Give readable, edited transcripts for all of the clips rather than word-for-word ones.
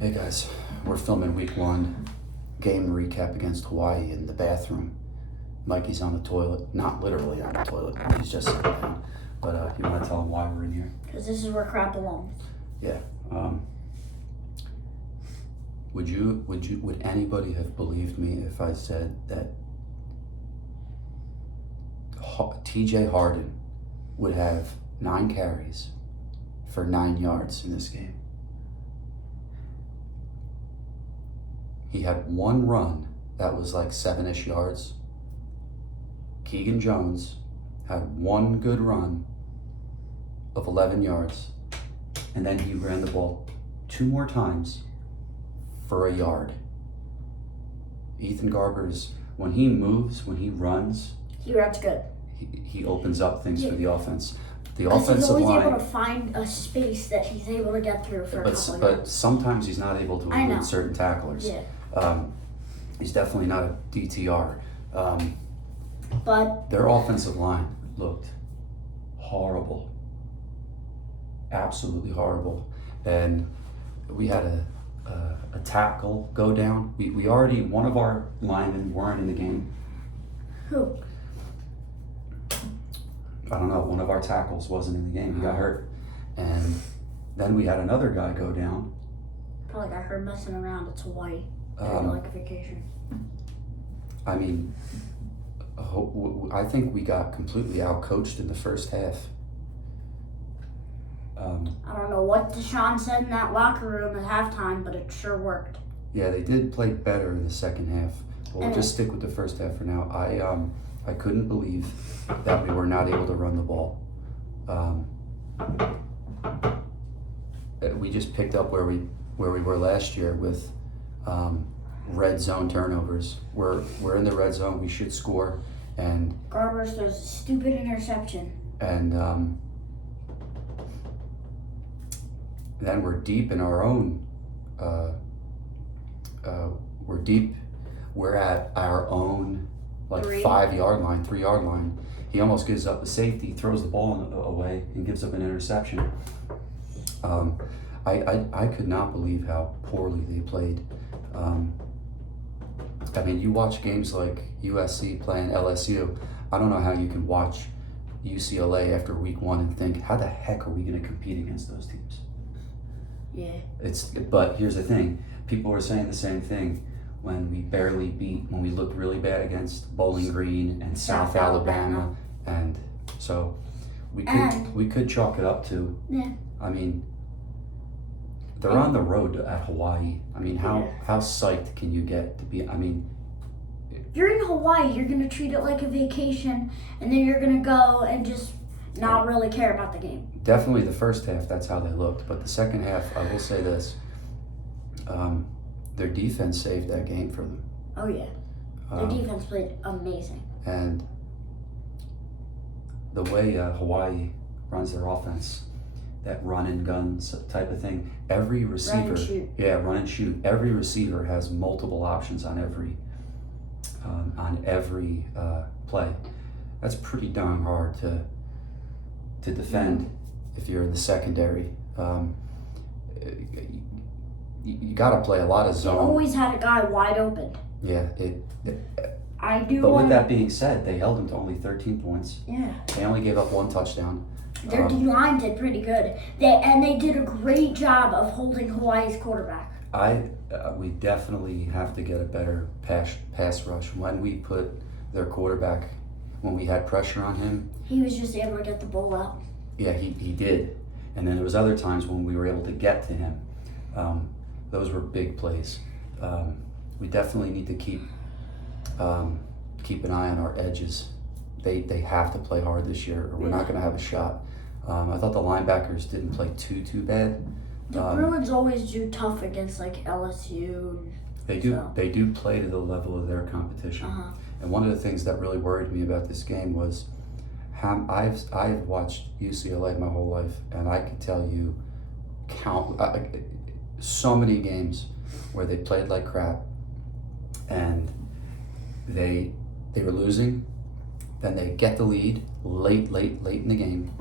Hey guys, we're filming week 1 game recap against Hawaii in the bathroom. Mikey's on the toilet, not literally on the toilet, he's just sitting down. But you want to tell him why we're in here? Because this is where crap belongs. Yeah. Would anybody have believed me if I said that TJ Harden would have 9 carries for 9 yards in this game? He had one run that was like 7-ish yards. Keegan Jones had one good run of 11 yards. And then he ran the ball 2 more times for a yard. Ethan Garber's, when he moves, when he runs, He runs good. he opens up things for the offense. The Because offensive he's always line, able to find a space that he's able to get through for a couple of but yards. sometimes he's not able to elude certain tacklers. Yeah. He's definitely not a DTR. But Their offensive line looked horrible. Absolutely horrible. And we had a tackle go down. We already, one of our linemen weren't in the game. who? I don't know, one of our tackles wasn't in the game. He got hurt. And then we had another guy go down. Probably got her messing around. It's Hawaii. Like a vacation. I mean, I think we got completely out-coached in the first half. I don't know what Deshaun said in that locker room at halftime, but it sure worked. Yeah, they did play better in the second half. We'll just stick with the first half for now. I couldn't believe that we were not able to run the ball. We just picked up where we were last year with red zone turnovers. We're in the red zone. We should score, and Garber's throws a stupid interception. and then we're deep in our own. We're deep. We're at our own 5-yard line, 3-yard line. He almost gives up the safety, throws the ball away, and gives up an interception. I could not believe how poorly they played. I mean, you watch games like USC playing LSU. I don't know how you can watch UCLA after week 1 and think, how the heck are we going to compete against those teams? Yeah. But here's the thing. People are saying the same thing when we looked really bad against Bowling Green and South Alabama. And so we could chalk it up to, I mean, they're on the road at Hawaii. I mean, how psyched can you get to be? I mean, You're in Hawaii. You're going to treat it like a vacation, and then you're going to go and just not really care about the game. Definitely the first half, that's how they looked. But the second half, I will say this. Their defense saved that game for them. Oh, yeah. Their defense played amazing. And the way Hawaii runs their offense, that run and gun type of thing, every receiver, Run and shoot. run and shoot. Every receiver has multiple options on every play. That's pretty darn hard to defend if you're in the secondary. You got to play a lot of zone. They always had a guy wide open. Yeah, I do. But with that being said, they held them to only 13 points. Yeah. They only gave up 1 touchdown. Their D-line did pretty good. They did a great job of holding Hawaii's quarterback. We definitely have to get a better pass rush. When we put their quarterback, when we had pressure on him, He was just able to get the ball out. yeah, he did. And then there was other times when we were able to get to him. Those were big plays. We definitely need to keep an eye on our edges. They have to play hard this year, or we're not going to have a shot. I thought the linebackers didn't play too bad. The Bruins always do tough against like LSU. They do play to the level of their competition. And one of the things that really worried me about this game was I've watched UCLA my whole life, and I can tell you so many games where they played like crap and they were losing, then they get the lead late in the game,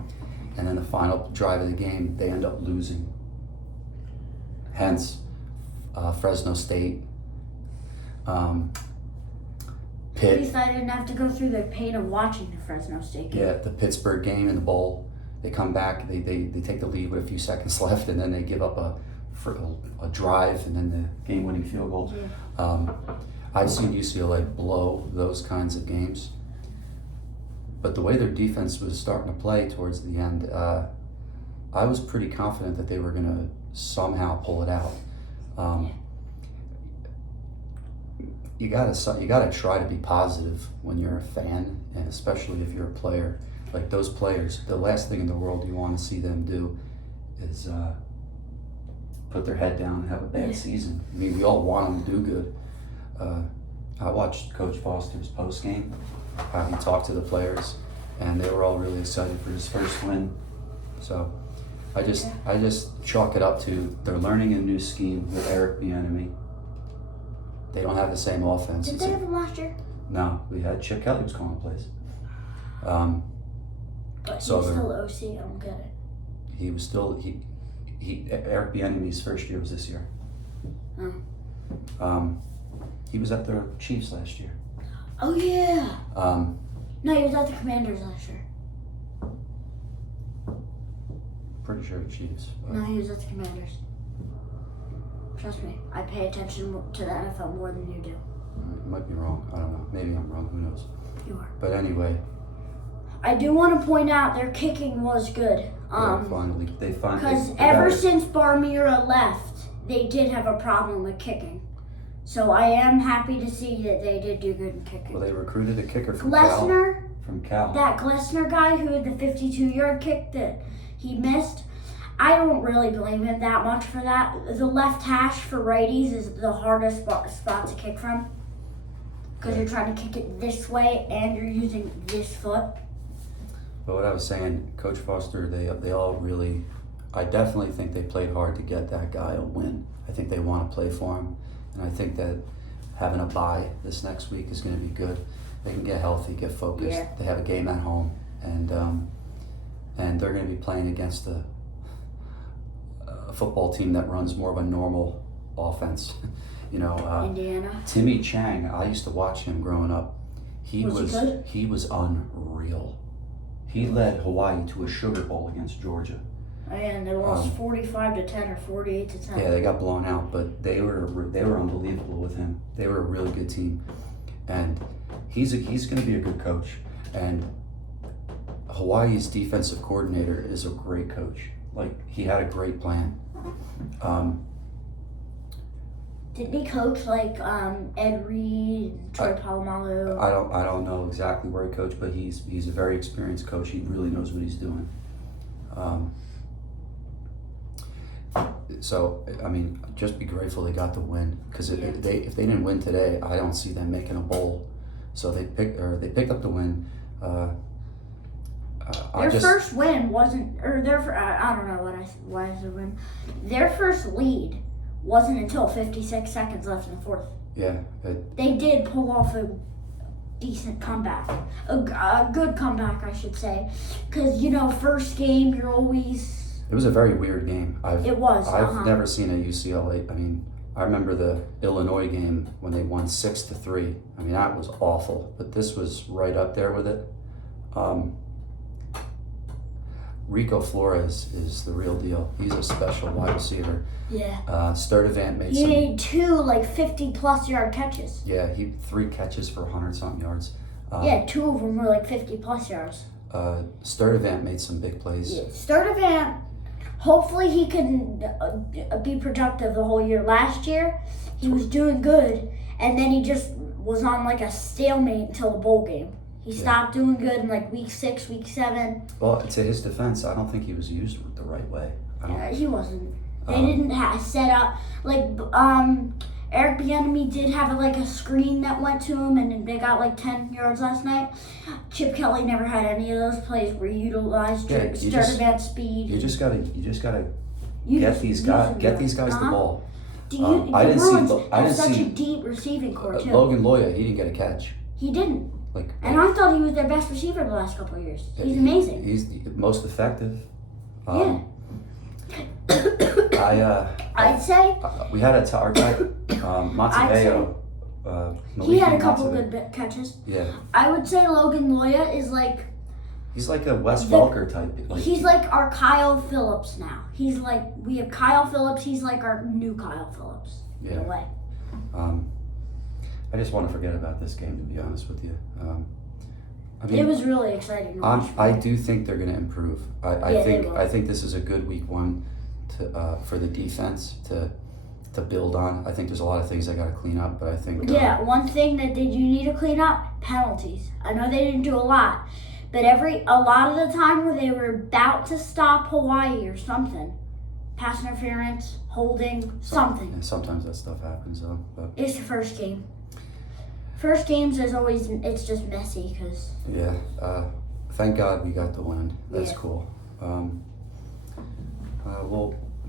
and then the final drive of the game they end up losing. Hence Fresno State, At Pitt. least I didn't have to go through the pain of watching the Fresno State game. Yeah, the Pittsburgh game in the bowl. They come back, they take the lead with a few seconds left, and then they give up a drive, and then the game-winning field goal. Yeah. I've seen UCLA blow those kinds of games, but the way their defense was starting to play towards the end, I was pretty confident that they were going to somehow pull it out. You gotta try to be positive when you're a fan, and especially if you're a player. Like those players, the last thing in the world you want to see them do is put their head down and have a bad season. I mean, we all want them to do good. I watched Coach Foster's post game. He talked to the players, and they were all really excited for his first win. So I just chalk it up to they're learning a new scheme with Eric Bieniemy. They don't have the same offense. Did they have him last year? No, we had Chip Kelly was calling plays. But So he's they're- still OC. I don't get it. He was still Eric Bieniemy's first year was this year. Oh. He was at the Chiefs last year. Oh yeah. Um, No, he was at the Commanders last year. pretty sure the Chiefs. But No, he was at the Commanders. Trust me, I pay attention to the NFL more than you do. I might be wrong. I don't know. Maybe I'm wrong. Who knows? You are. But anyway, I do want to point out their kicking was good. they finally. Because they ever got it. since Barmira left, they did have a problem with kicking. So I am happy to see that they did do good in kicking. Well, they recruited a kicker from Cal. Glessner, Cal. that Glessner guy who had the 52-yard kick that he missed, I don't really blame him that much for that. The left hash for righties is the hardest spot to kick from. Because you're trying to kick it this way and you're using this foot. But what I was saying, Coach Foster, they all really, I definitely think they played hard to get that guy a win. I think they want to play for him, and I think that having a bye this next week is going to be good. They can get healthy, get focused. Yeah. They have a game at home, and they're going to be playing against a football team that runs more of a normal offense. Indiana. Timmy Chang, I used to watch him growing up. Was he good? He was unreal. He led Hawaii to a Sugar Bowl against Georgia. And they lost 45-10 or 48-10. Yeah, they got blown out, but they were unbelievable with him. They were a really good team, and he's going to be a good coach. And Hawaii's defensive coordinator is a great coach. Like, he had a great plan. Didn't he coach Ed Reed, Troy Polamalu? I don't know exactly where he coached, but he's a very experienced coach. He really knows what he's doing. So I mean, just be grateful they got the win, because if they didn't win today, I don't see them making a bowl. So they picked up the win. Their first win wasn't, or I don't know why is it a win. Their first lead wasn't until 56 seconds left in the fourth. Yeah. They did pull off a decent comeback, a good comeback, I should say, because first game you're always. It was a very weird game. I've never seen a UCLA. I mean, I remember the Illinois game when they won 6-3. I mean, that was awful. But this was right up there with it. Rico Flores is the real deal. He's a special wide receiver. Yeah. Sturdivant made He made two 50+ yard catches. Yeah, he 3 catches for 100-something yards. Yeah, 2 of them were 50+ yards. Sturdivant made some big plays. Yeah, Sturdivant. Hopefully he can be productive the whole year. Last year, he was doing good, and then he just was on a stalemate until the bowl game. He stopped doing good in week 6, week 7. Well, to his defense, I don't think he was used the right way. He wasn't. They didn't set up Eric Bieniemy did have a screen that went to him, and they got 10 yards last night. Chip Kelly never had any of those plays where he utilized Sturdivant's speed. You just gotta get these guys the ball. I didn't see such a deep receiving core too. Logan Loya, he didn't get a catch. He didn't. And I thought he was their best receiver the last couple of years. He's amazing. He's the most effective. Yeah. I'd say we had our guy, Monteveo. he had a Maliki couple Monteveo. good catches. Yeah, I would say Logan Loya is like he's like a Wes Welker type. he's like our Kyle Phillips now. He's like we have Kyle Phillips. He's like our new Kyle Phillips in a way. I just want to forget about this game, to be honest with you. I mean, It was really exciting to watch. I do think they're going to improve. I Yeah, think they will. I think this is a good week one to for the defense to build on. I think there's a lot of things they got to clean up, but I think Yeah, one thing that you need to clean up, penalties. I know they didn't do a lot, but a lot of the time where they were about to stop Hawaii or something, pass interference, holding, something. and sometimes that stuff happens though. But It's the first game. First games is always, it's just messy because yeah, thank God we got the win. That's Yeah. cool.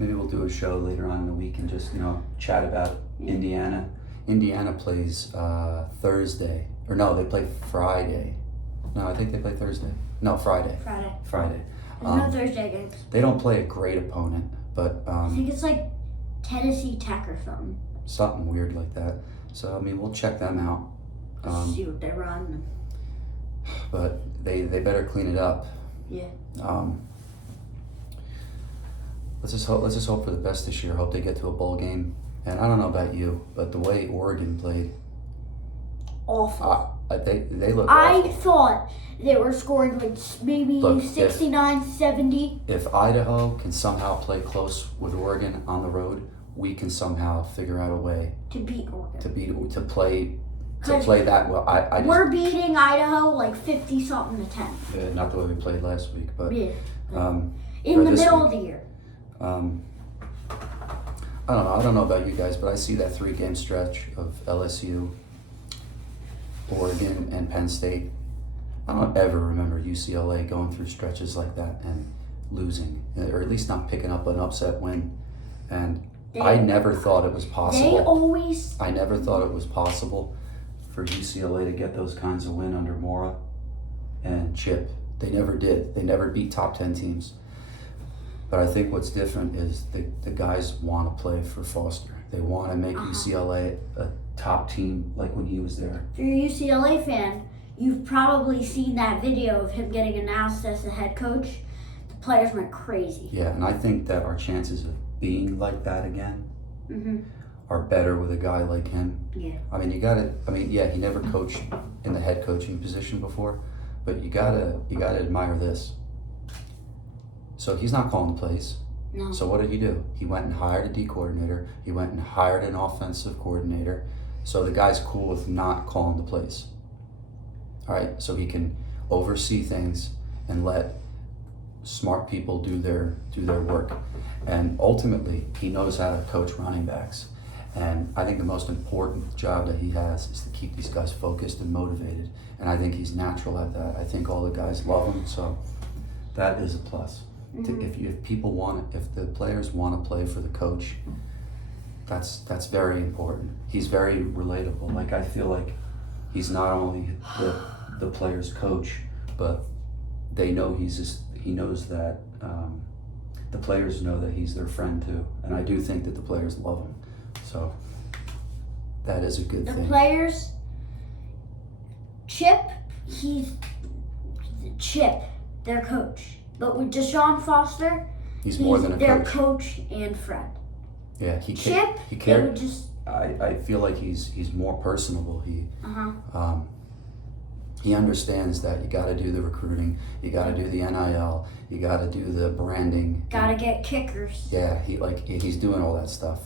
Maybe we'll do a show later on in the week and just chat about Indiana. Indiana plays Thursday, or no, they play Friday. No, I think they play Thursday. No, Friday. Friday. There's no Thursday games. They don't play a great opponent, but I think it's like Tennessee Tech or something. something weird like that. So I mean, we'll check them out. See what they run. But they better clean it up. Yeah. Let's just hope for the best this year. Hope they get to a bowl game. And I don't know about you, but the way Oregon played, Awful. they look I awful. thought they were scoring like maybe Look, 69, 70. If Idaho can somehow play close with Oregon on the road, we can somehow figure out a way To beat Oregon. to play that well. I just, We're beating Idaho like 50 something to 10. yeah, not the way we played last week, but Yeah. or In the this middle week. of the year. I don't know about you guys, but I see that 3-game stretch of LSU, Oregon, and Penn State. I don't ever remember UCLA going through stretches like that and losing, or at least not picking up an upset win. And I never thought it was possible. I never thought it was possible for UCLA to get those kinds of win under Mora and Chip. They never did. They never beat top 10 teams. But I think what's different is the guys want to play for Foster. They want to make UCLA a top team like when he was there. If you're a UCLA fan, you've probably seen that video of him getting announced as the head coach. The players went crazy. Yeah, and I think that our chances of being like that again are better with a guy like him. Yeah. I mean, he never coached in the head coaching position before, but you gotta admire this. So he's not calling the plays. No. So what did he do? He went and hired a D coordinator. He went and hired an offensive coordinator. So the guy's cool with not calling the plays. All right, so he can oversee things and let smart people do their work. And ultimately, he knows how to coach running backs. And I think the most important job that he has is to keep these guys focused and motivated. And I think he's natural at that. I think all the guys love him, so that is a plus. If the players want to play for the coach, that's very important. He's very relatable. Like, I feel like he's not only the players' coach, but he knows that the players know that he's their friend too. And I do think that the players love him. So that is a good thing. The players, Chip, their coach. But with Deshaun Foster, he's more than a their coach. coach and friend. Yeah, Chip, he they cared. would just I feel like he's more personable. He understands that you got to do the recruiting, you got to do the NIL, you got to do the branding. gotta get kickers. Yeah, he's doing all that stuff.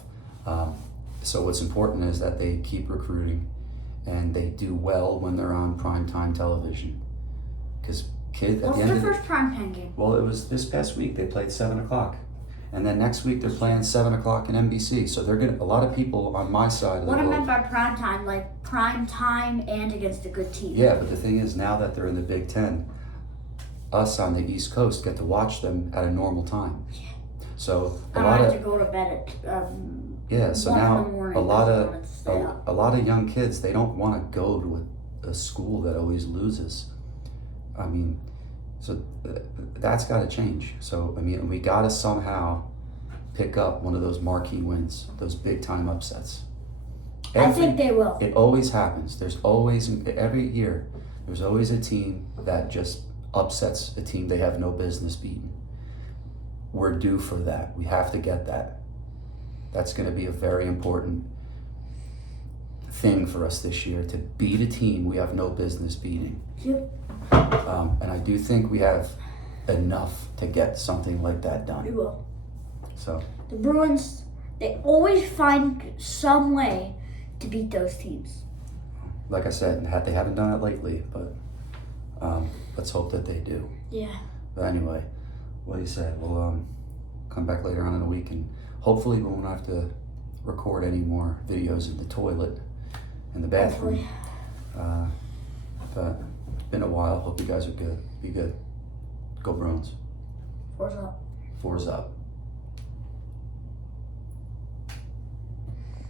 So what's important is that they keep recruiting, and they do well when they're on primetime television. Because kids at the end What's of the first primetime game? well, it was this past week they played 7:00, and then next week they're playing 7:00 in NBC. So they're gonna a lot of people on my side of the What I world. meant by primetime, like prime time and against a good team. Yeah, but the thing is, now that they're in the Big Ten, us on the East Coast get to watch them at a normal time. Yeah. So I don't have to go to bed at yeah. So 1 in now the morning. a lot of Let's stay up. a lot of young kids, they don't want to go to a school that always loses. I mean, so that's got to change. So I mean, we got to somehow pick up one of those marquee wins, those big time upsets. I think they will. It always happens. There's always, every year, there's always a team that just upsets a team they have no business beating. We're due for that. We have to get that. That's going to be a very important thing for us this year, to beat a team we have no business beating. Yep. And I do think we have enough to get something like that done. We will. So The Bruins, they always find some way to beat those teams. like I said, they haven't done it lately, but let's hope that they do. Yeah. But anyway, what do you say? We'll come back later on in the week, and hopefully we won't have to record any more videos in the toilet and the bathroom. But it's been a while. Hope you guys are good. Be good. Go Bruins. Four's up. 4's up.